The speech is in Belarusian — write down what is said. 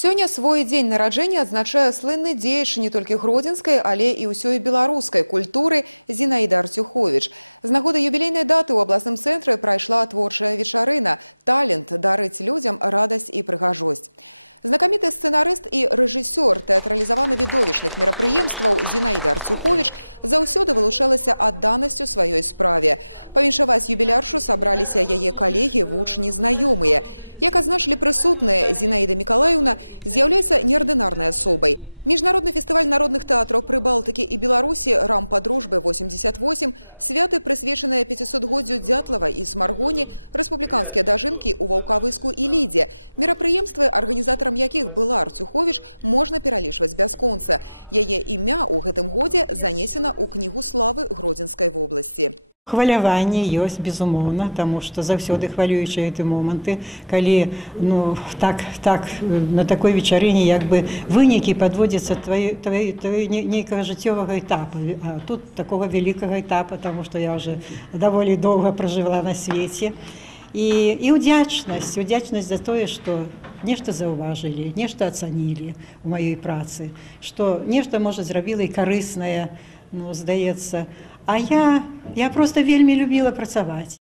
Сёння свой дзень нараджэння адзначае слынны дзеяч не толькі гродзенскай, але і ўсёй беларускай культуры Зінаіда Арцюховіч. З нагоды юбілейнай даты ў абласным цэнтры прайшла творчая вечарына «Талент дарыць людзям радасць і прыгажосць». Знакаміты сцэнарыст і рэжысёр тэатралізавана-відовішчных мерапрыемстваў Зінаіда Арцюховіч заўсёды вылучалася адданасцю сваёй справе. Павіншаваць юбіляршу сабраліся яе калегі, вучні, знаёмыя. Як адзначылі прысутныя, Зінаіда Мікалаіўна з'яўляецца неардынарнай асобай. Міжнародны фестываль народных тэатраў Прыбалтыкі і Беларусі «Рампа дружбы-88», святы, прысвечаныя 500-годдзю Дятлава і Смаргоні, рэспубліканскія дажынкі ў Ваўкавыску і Лідзе. Мерапрыемствы, арганізатарам якіх была Арцюховіч, можна пералічваць бясконца. Яе імя ў гэтым годзе занесена ў кнігу славы Гродзенскай вобласці. Хваляванне ёсць, безумоўна, таму што заўсёды хвалюючыя гэты моманты, калі на такой вечарыне як бы вынікі падводзяцца нейкага жыццёвага этапа. А тут такога вялікага этапа, таму што я ўжо даволі доўга пражыла на свеце. І ўдзячнасць за тое, што нешта заўважылі, нешта ацанілі ў маёй працы, што нешта, можа, зрабіла і карыснае, здаецца. А я проста вельмі любіла працаваць.